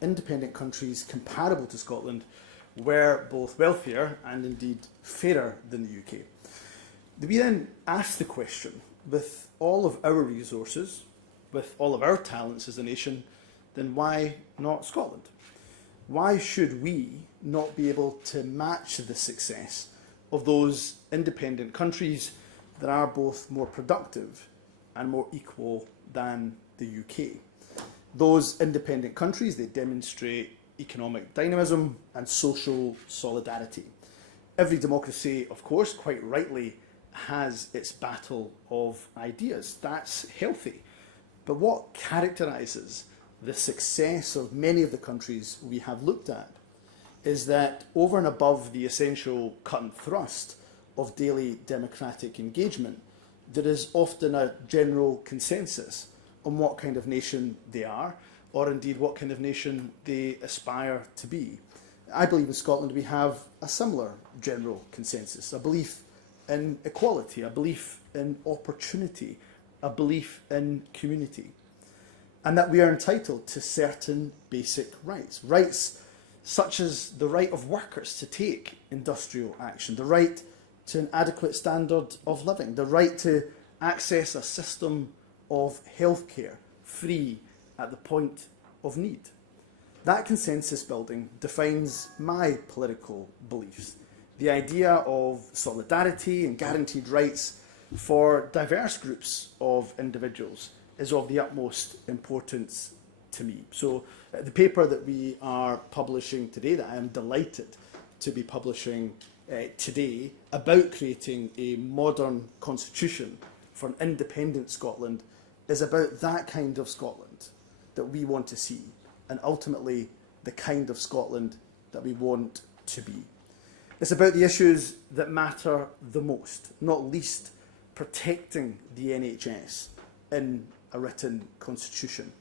independent countries comparable to Scotland were both wealthier and indeed fairer than the UK. We then asked the question, with all of our resources, with all of our talents as a nation, then why not Scotland? Why should we not be able to match the success of those independent countries that are both more productive and more equal than the UK? Those independent countries, they demonstrate economic dynamism and social solidarity. Every democracy, of course, quite rightly has its battle of ideas. That's healthy. But what characterises the success of many of the countries we have looked at is that over and above the essential cut and thrust of daily democratic engagement, there is often a general consensus on what kind of nation they are, or indeed what kind of nation they aspire to be. I believe in Scotland we have a similar general consensus, a belief in equality, a belief in opportunity, a belief in community, and that we are entitled to certain basic rights. Rights such as the right of workers to take industrial action, the right to an adequate standard of living, the right to access a system of healthcare free at the point of need. That consensus building defines my political beliefs. The idea of solidarity and guaranteed rights for diverse groups of individuals is of the utmost importance to me. So the paper that we are publishing today, that I am delighted to be publishing today, about creating a modern constitution for an independent Scotland, is about that kind of Scotland that we want to see, and ultimately the kind of Scotland that we want to be. It's about the issues that matter the most, not least protecting the NHS in a written constitution.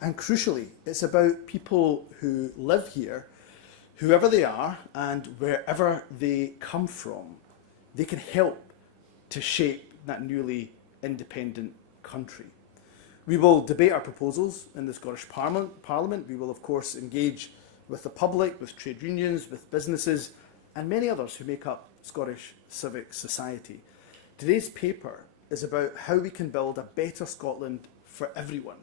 And crucially, it's about people who live here, whoever they are and wherever they come from. They can help to shape that newly independent country. We will debate our proposals in the Scottish Parliament. We will, of course, engage with the public, with trade unions, with businesses, and many others who make up Scottish civic society. Today's paper is about how we can build a better Scotland for everyone.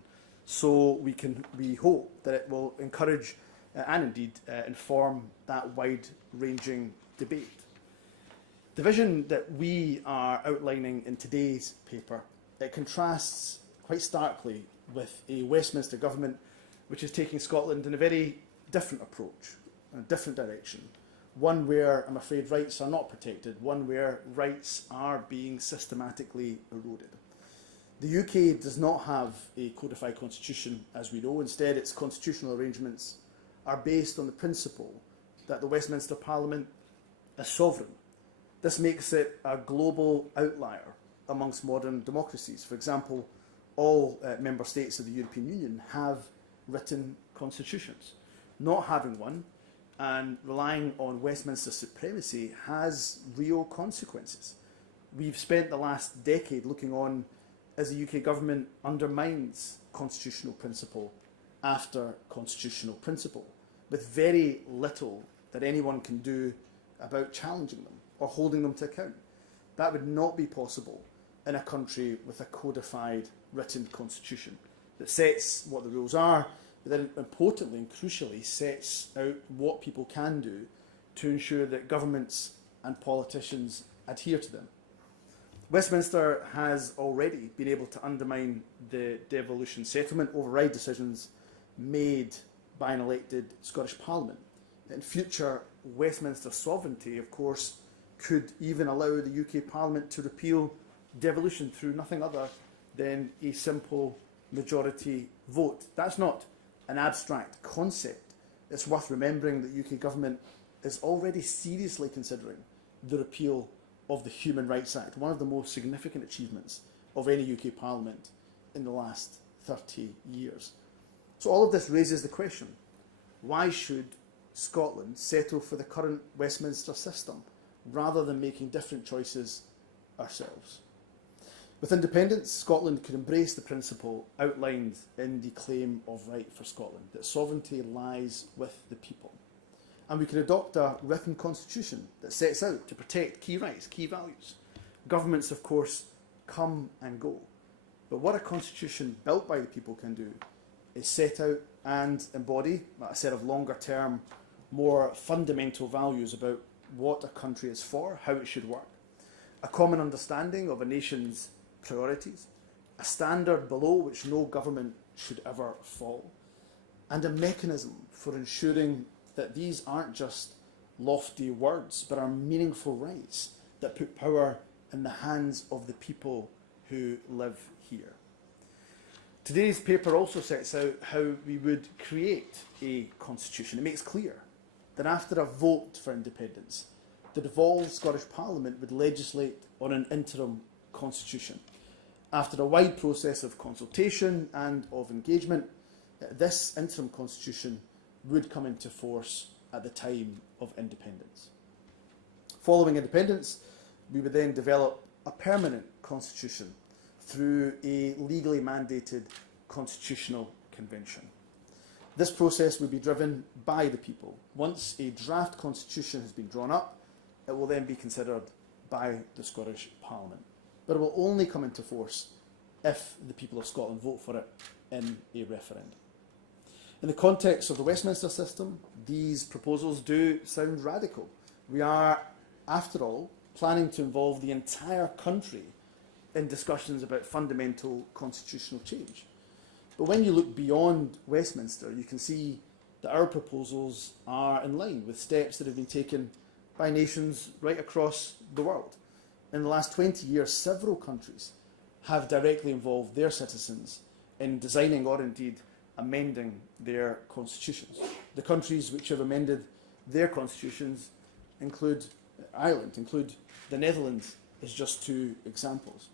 So we hope that it will encourage and indeed inform that wide-ranging debate. The vision that we are outlining in today's paper, it contrasts quite starkly with a Westminster government which is taking Scotland in a very different approach, a different direction. One where, I'm afraid, rights are not protected, one where rights are being systematically eroded. The UK does not have a codified constitution, as we know. Instead, its constitutional arrangements are based on the principle that the Westminster Parliament is sovereign. This makes it a global outlier amongst modern democracies. For example, all member states of the European Union have written constitutions. Not having one and relying on Westminster supremacy has real consequences. We've spent the last decade looking on as the UK government undermines constitutional principle after constitutional principle, with very little that anyone can do about challenging them or holding them to account. That would not be possible in a country with a codified written constitution that sets what the rules are, but then importantly and crucially sets out what people can do to ensure that governments and politicians adhere to them. Westminster has already been able to undermine the devolution settlement override decisions made by an elected Scottish Parliament. In future, Westminster sovereignty, of course, could even allow the UK Parliament to repeal devolution through nothing other than a simple majority vote. That's not an abstract concept. It's worth remembering that the UK government is already seriously considering the repeal of the Human Rights Act, one of the most significant achievements of any UK Parliament in the last 30 years. So all of this raises the question, why should Scotland settle for the current Westminster system rather than making different choices ourselves? With independence, Scotland could embrace the principle outlined in the Claim of Right for Scotland, that sovereignty lies with the people. And we could adopt a written constitution that sets out to protect key rights, key values. Governments, of course, come and go. But what a constitution built by the people can do is set out and embody a set of longer-term, more fundamental values about what a country is for, how it should work, a common understanding of a nation's priorities, a standard below which no government should ever fall, and a mechanism for ensuring that these aren't just lofty words, but are meaningful rights that put power in the hands of the people who live here. Today's paper also sets out how we would create a constitution. It makes clear that after a vote for independence, the devolved Scottish Parliament would legislate on an interim constitution. After a wide process of consultation and of engagement, this interim constitution would come into force at the time of independence. Following independence, we would then develop a permanent constitution through a legally mandated constitutional convention. This process would be driven by the people. Once a draft constitution has been drawn up, it will then be considered by the Scottish Parliament. But it will only come into force if the people of Scotland vote for it in a referendum. In the context of the Westminster system, these proposals do sound radical. We are, after all, planning to involve the entire country in discussions about fundamental constitutional change. But when you look beyond Westminster, you can see that our proposals are in line with steps that have been taken by nations right across the world. In the last 20 years, several countries have directly involved their citizens in designing or indeed amending their constitutions. The countries which have amended their constitutions include Ireland, include the Netherlands, as just two examples.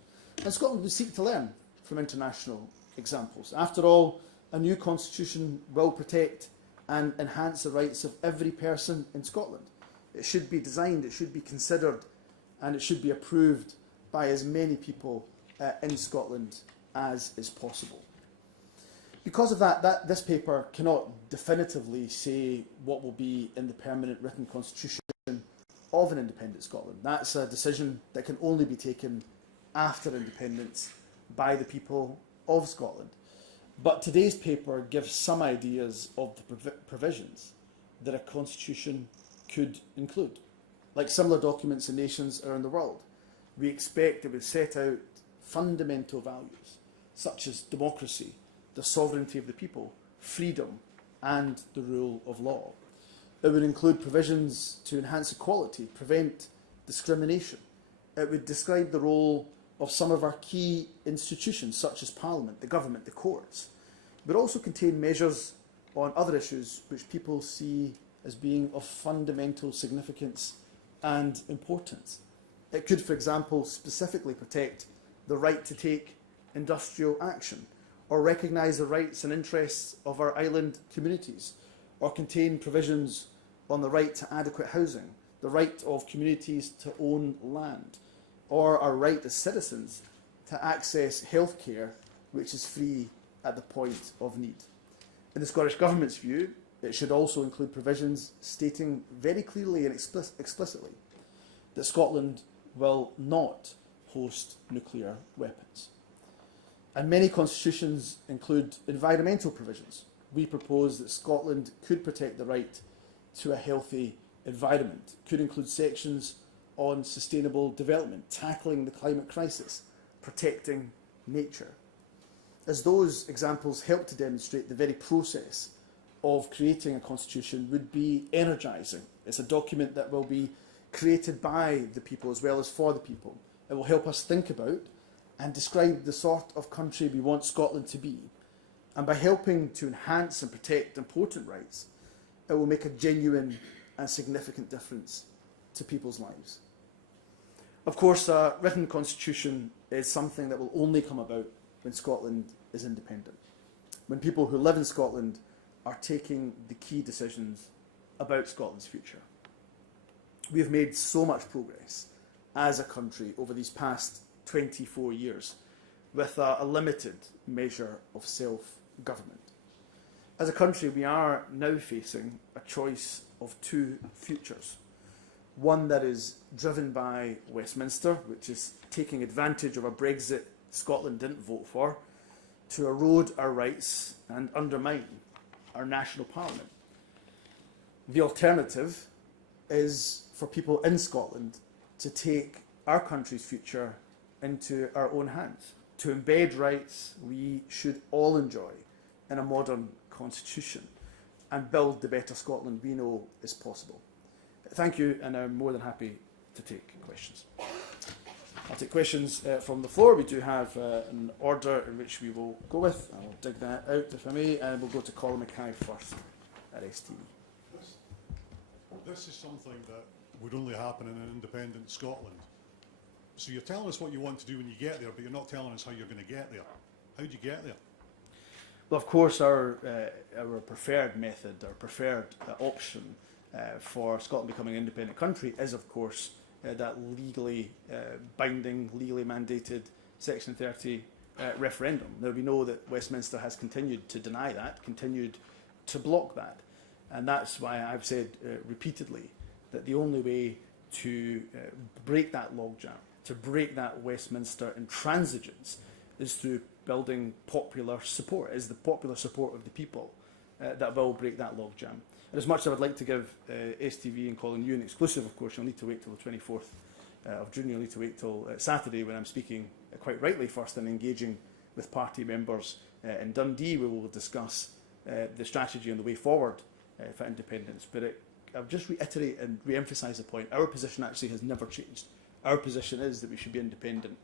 And Scotland would seek to learn from international examples. After all, a new constitution will protect and enhance the rights of every person in Scotland. It should be designed, it should be considered, and it should be approved by as many people in Scotland as is possible. Because of that, this paper cannot definitively say what will be in the permanent written constitution of an independent Scotland. That's a decision that can only be taken after independence by the people of Scotland. But today's paper gives some ideas of the provisions that a constitution could include. Like similar documents in nations around the world, we expect it would set out fundamental values such as democracy, the sovereignty of the people, freedom, and the rule of law. It would include provisions to enhance equality, prevent discrimination. It would describe the role of some of our key institutions, such as Parliament, the government, the courts. It would also contain measures on other issues which people see as being of fundamental significance and importance. It could, for example, specifically protect the right to take industrial action, or recognise the rights and interests of our island communities, or contain provisions on the right to adequate housing, the right of communities to own land, or our right as citizens to access healthcare which is free at the point of need. In the Scottish Government's view, it should also include provisions stating very clearly and explicitly that Scotland will not host nuclear weapons. And many constitutions include environmental provisions. We propose that Scotland could protect the right to a healthy environment. It could include sections on sustainable development, tackling the climate crisis, protecting nature. As those examples help to demonstrate, the very process of creating a constitution would be energising. It's a document that will be created by the people as well as for the people. It will help us think about and describe the sort of country we want Scotland to be. And by helping to enhance and protect important rights, it will make a genuine and significant difference to people's lives. Of course, a written constitution is something that will only come about when Scotland is independent, when people who live in Scotland are taking the key decisions about Scotland's future. We have made so much progress as a country over these past 24 years with a limited measure of self-government. As a country, we are now facing a choice of two futures. One that is driven by Westminster, which is taking advantage of a Brexit Scotland didn't vote for, to erode our rights and undermine our national parliament. The alternative is for people in Scotland to take our country's future into our own hands, to embed rights we should all enjoy in a modern constitution and build the better Scotland we know is possible. Thank you, and I'm more than happy to take questions. I'll take questions from the floor. We do have an order in which we will go with. I'll dig that out if I may, and we'll go to Colin Mackay first at STV. This is something that would only happen in an independent Scotland. So you're telling us what you want to do when you get there, but you're not telling us how you're going to get there. How do you get there? Well, of course, our preferred method, our preferred option for Scotland becoming an independent country is, of course, that legally binding, legally mandated Section 30 referendum. Now, we know that Westminster has continued to deny that, continued to block that. And that's why I've said repeatedly that the only way to break that logjam, to break that Westminster intransigence, is through building popular support, is the popular support of the people that will break that logjam. And as much as I would like to give STV and Colin you an exclusive, of course, you'll need to wait till the 24th of June, you'll need to wait till Saturday when I'm speaking quite rightly first and engaging with party members in Dundee, where we will discuss the strategy and the way forward for independence. But I'll just reiterate and re-emphasise the point. Our position actually has never changed. Our position is that we should be independent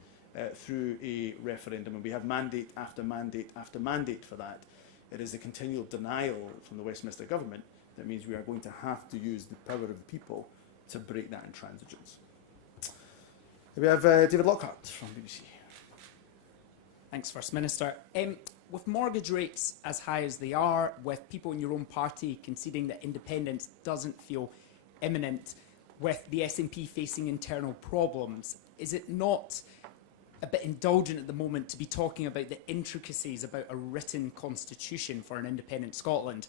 through a referendum, and we have mandate after mandate after mandate for that. It is the continual denial from the Westminster government that means we are going to have to use the power of the people to break that intransigence. We have David Lockhart from BBC. Thanks, First Minister. With mortgage rates as high as they are, with people in your own party conceding that independence doesn't feel imminent, with the SNP facing internal problems, is it not a bit indulgent at the moment to be talking about the intricacies about a written constitution for an independent Scotland?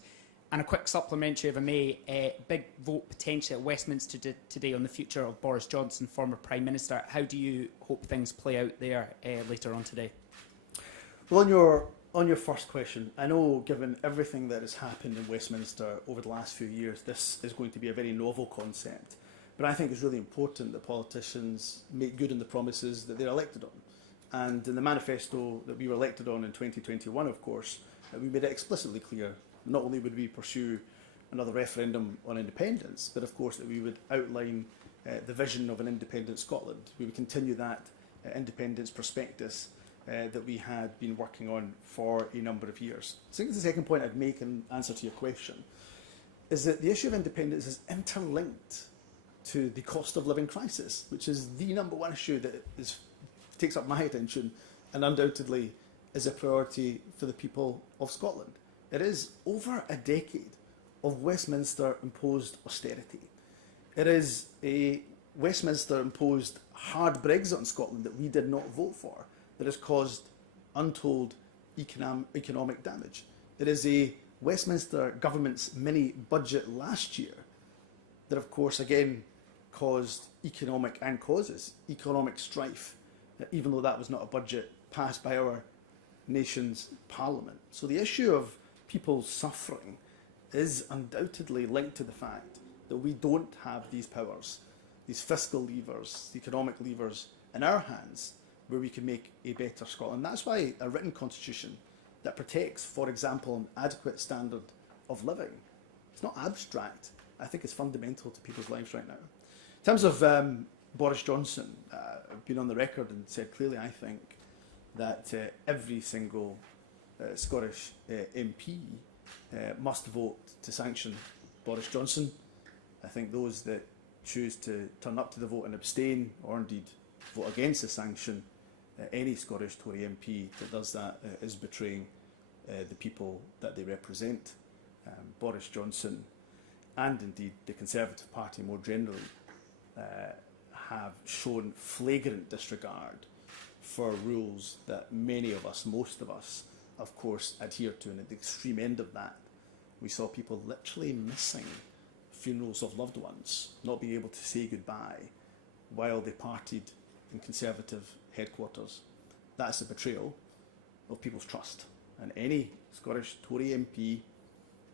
And a quick supplementary, if I may, a big vote potentially at Westminster today on the future of Boris Johnson, former Prime Minister. How do you hope things play out there later on today? Well, on your first question, I know given everything that has happened in Westminster over the last few years, this is going to be a very novel concept. But I think it's really important that politicians make good on the promises that they're elected on. And in the manifesto that we were elected on in 2021, of course, we made it explicitly clear not only would we pursue another referendum on independence, but of course that we would outline the vision of an independent Scotland. We would continue that independence prospectus that we had been working on for a number of years. So I think the second point I'd make in answer to your question is that the issue of independence is interlinked to the cost of living crisis, which is the number one issue that takes up my attention and undoubtedly is a priority for the people of Scotland. It is over a decade of Westminster-imposed austerity. It is a Westminster-imposed hard Brexit on Scotland that we did not vote for that has caused untold economic damage. It is a Westminster government's mini budget last year that, of course, again caused causes economic strife, even though that was not a budget passed by our nation's parliament. So the issue of people's suffering is undoubtedly linked to the fact that we don't have these powers, these fiscal levers, the economic levers in our hands where we can make a better Scotland. That's why a written constitution that protects, for example, an adequate standard of living, it's not abstract. I think it's fundamental to people's lives right now. In terms of Boris Johnson, I've been on the record and said clearly, I think, that every single Scottish MP must vote to sanction Boris Johnson. I think those that choose to turn up to the vote and abstain, or indeed vote against the sanction, any Scottish Tory MP that does that is betraying the people that they represent. Boris Johnson and indeed the Conservative Party more generally have shown flagrant disregard for rules that many of us, most of us, of course, adhere to. And at the extreme end of that, we saw people literally missing funerals of loved ones, not being able to say goodbye while they partied in Conservative headquarters. That's a betrayal of people's trust. And any Scottish Tory MP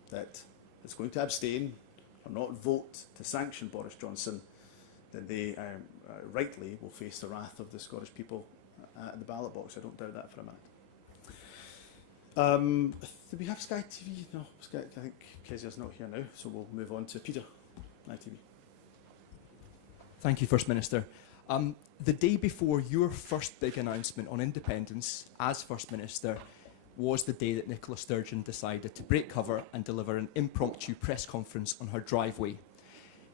that is going to abstain or not vote to sanction Boris Johnson, then they rightly will face the wrath of the Scottish people at the ballot box. I don't doubt that for a minute. Do we have Sky TV? No, Sky, I think Kezia's not here now, so we'll move on to Peter, ITV. Thank you, First Minister. The day before your first big announcement on independence as First Minister was the day that Nicola Sturgeon decided to break cover and deliver an impromptu press conference on her driveway.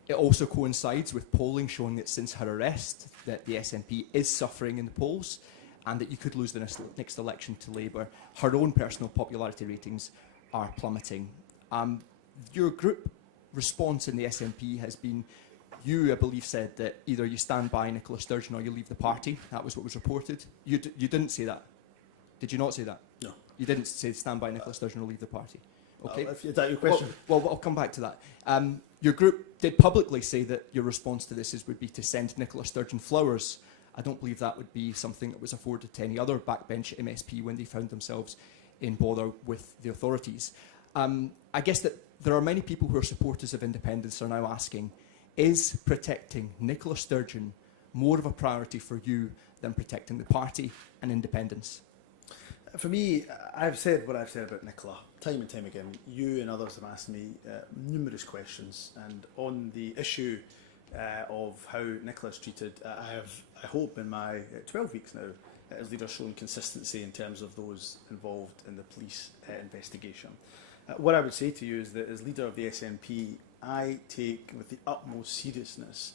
It also coincides with polling showing that since her arrest, that the SNP is suffering in the polls and that you could lose the next election to Labour. Her own personal popularity ratings are plummeting. Your group response in the SNP has been, you, I believe, said that either you stand by Nicola Sturgeon or you leave the party. That was what was reported. You didn't say that. Did you not say that? No. You didn't say stand by Nicola Sturgeon or leave the party. Okay. Is that your question? Well, I'll come back to that. Your group did publicly say that your response to this would be to send Nicola Sturgeon flowers. I don't believe that would be something that was afforded to any other backbench MSP when they found themselves in bother with the authorities. I guess that there are many people who are supporters of independence are now asking, is protecting Nicola Sturgeon more of a priority for you than protecting the party and independence? For me, I've said what I've said about Nicola time and time again. You and others have asked me numerous questions, and on the issue of how Nicola's treated, I hope in my 12 weeks now, as leader, shown consistency in terms of those involved in the police investigation. What I would say to you is that as leader of the SNP, I take with the utmost seriousness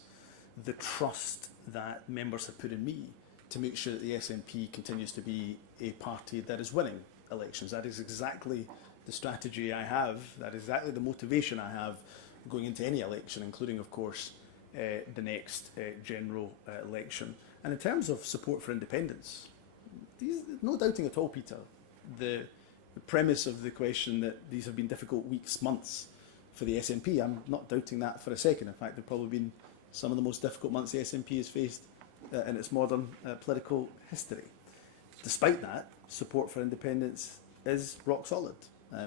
the trust that members have put in me to make sure that the SNP continues to be a party that is winning elections. That is exactly the strategy I have, that is exactly the motivation I have going into any election, including, of course, the next general election. And in terms of support for independence, no doubting at all, Peter, the premise of the question that these have been difficult weeks, months for the SNP, I'm not doubting that for a second. In fact, they've probably been some of the most difficult months the SNP has faced in its modern political history. Despite that, support for independence is rock solid.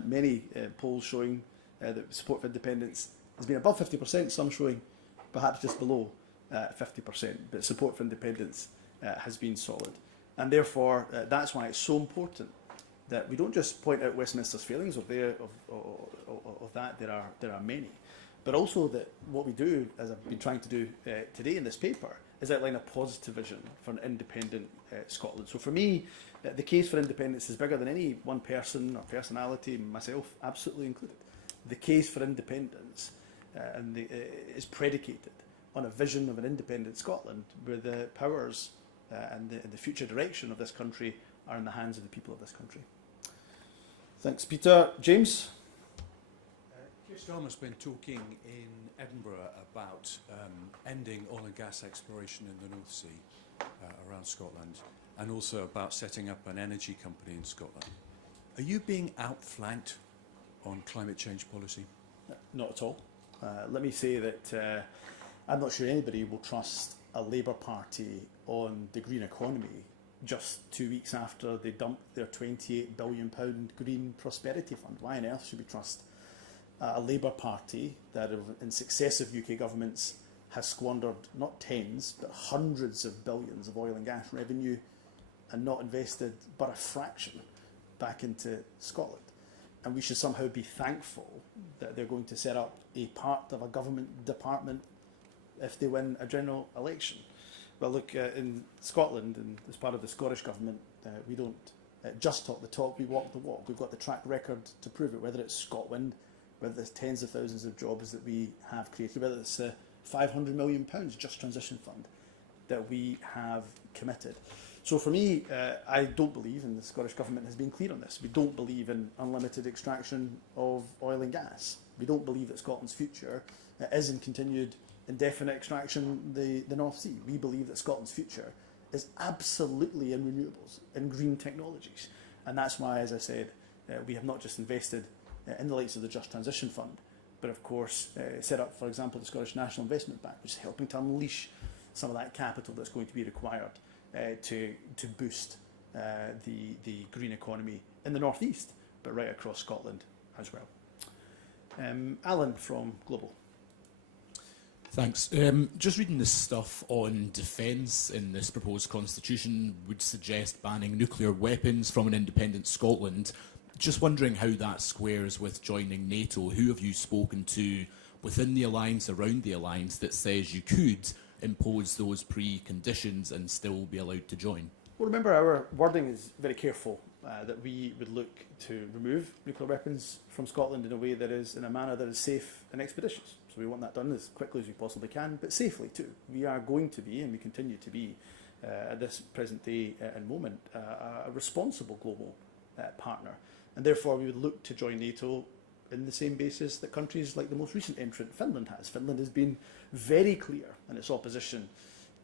Many polls showing that support for independence has been above 50%, some showing perhaps just below 50%, but support for independence has been solid. And therefore, that's why it's so important that we don't just point out Westminster's failings of that, there are many, but also that what we do, as I've been trying to do today in this paper, is outline a positive vision for an independent Scotland. So for me, the case for independence is bigger than any one person or personality, myself absolutely included. The case for independence is predicated on a vision of an independent Scotland where the powers and the future direction of this country are in the hands of the people of this country. Thanks, Peter. James? Keir Starmer's been talking in Edinburgh about ending oil and gas exploration in the North Sea around Scotland, and also about setting up an energy company in Scotland. Are you being outflanked on climate change policy? Not at all. Let me say that I'm not sure anybody will trust a Labour Party on the green economy just 2 weeks after they dumped their £28 billion Green Prosperity Fund. Why on earth should we trust a Labour Party that in successive UK governments has squandered not tens but hundreds of billions of oil and gas revenue and not invested but a fraction back into Scotland? And we should somehow be thankful that they're going to set up a part of a government department if they win a general election. Well, look, in Scotland, and as part of the Scottish Government, we don't just talk the talk, we walk the walk. We've got the track record to prove it, whether it's ScotWind, whether it's tens of thousands of jobs that we have created, whether it's £500 million Just Transition Fund that we have committed. So for me, I don't believe, and the Scottish Government has been clear on this, we don't believe in unlimited extraction of oil and gas. We don't believe that Scotland's future is in continued indefinite extraction the North Sea. We believe that Scotland's future is absolutely in renewables, in green technologies. And that's why, as I said, we have not just invested in the likes of the Just Transition Fund, but of course set up, for example, the Scottish National Investment Bank, which is helping to unleash some of that capital that's going to be required to boost the green economy in the North East, but right across Scotland as well. Alan from Global. Thanks. Just reading the stuff on defence in this proposed constitution would suggest banning nuclear weapons from an independent Scotland. Just wondering how that squares with joining NATO. Who have you spoken to within the alliance, around the alliance, that says you could impose those preconditions and still be allowed to join? Well, remember, our wording is very careful, that we would look to remove nuclear weapons from Scotland in a way that is, in a manner that is safe and expeditious. So we want that done as quickly as we possibly can, but safely too. We are going to be, and we continue to be, at this present day and moment, a responsible global partner. And therefore we would look to join NATO in the same basis that countries like the most recent entrant, Finland, has. Finland has been very clear in its opposition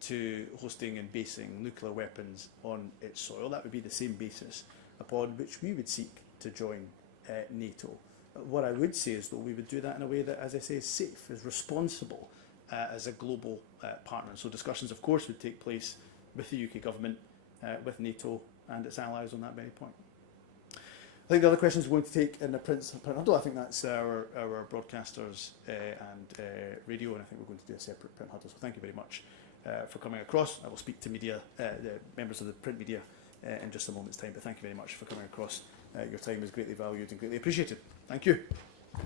to hosting and basing nuclear weapons on its soil. That would be the same basis upon which we would seek to join NATO. What I would say is, though, we would do that in a way that, as I say, is safe, is responsible as a global partner. So discussions, of course, would take place with the UK government, with NATO and its allies on that very point. I think the other questions we're going to take in the print huddle, I think that's our broadcasters and radio, and I think we're going to do a separate print huddle. So thank you very much for coming across. I will speak to media, the members of the print media in just a moment's time, but thank you very much for coming across. Your time is greatly valued and greatly appreciated. Thank you.